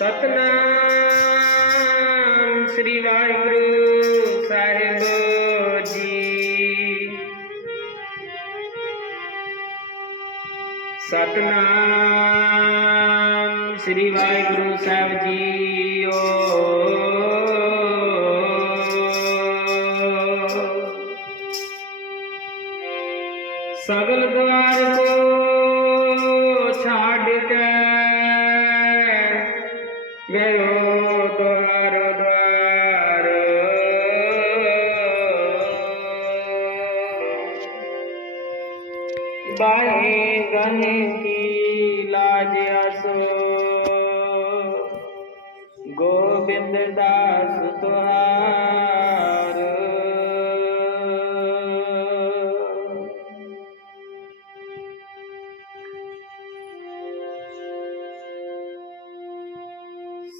ਸਤਨਾਮ ਸ੍ਰੀ ਵਾਹਿਗੁਰੂ ਸਾਹਿਬ ਜੀ। ਸਤਨਾਮ ਸ੍ਰੀ ਵਾਹਿਗੁਰੂ ਸਾਹਿਬ ਜੀਓ। ਸਗਲ ਦੁਆਰ ਕੋ ਛਾੜ ਕੇ ગયો દ્વાર દ્વાર બાઈ ગણકી લાજ આસો ગોવિંદ દાસ તુહાર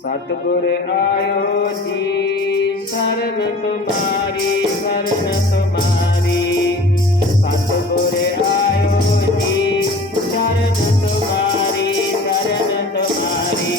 ਸਤਿਗੁਰ ਆਇਓ ਜੀ ਸ਼ਰਨ ਤੁਮਾਰੀ ਸ਼ਰਨ ਤੁਮਾਰੀ। ਸਤਿਗੁਰ ਆਇਓ ਜੀ ਸ਼ਰਨ ਤੁਮਾਰੀ ਸ਼ਰਨ ਤੁਮਾਰੀ।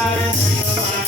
silence.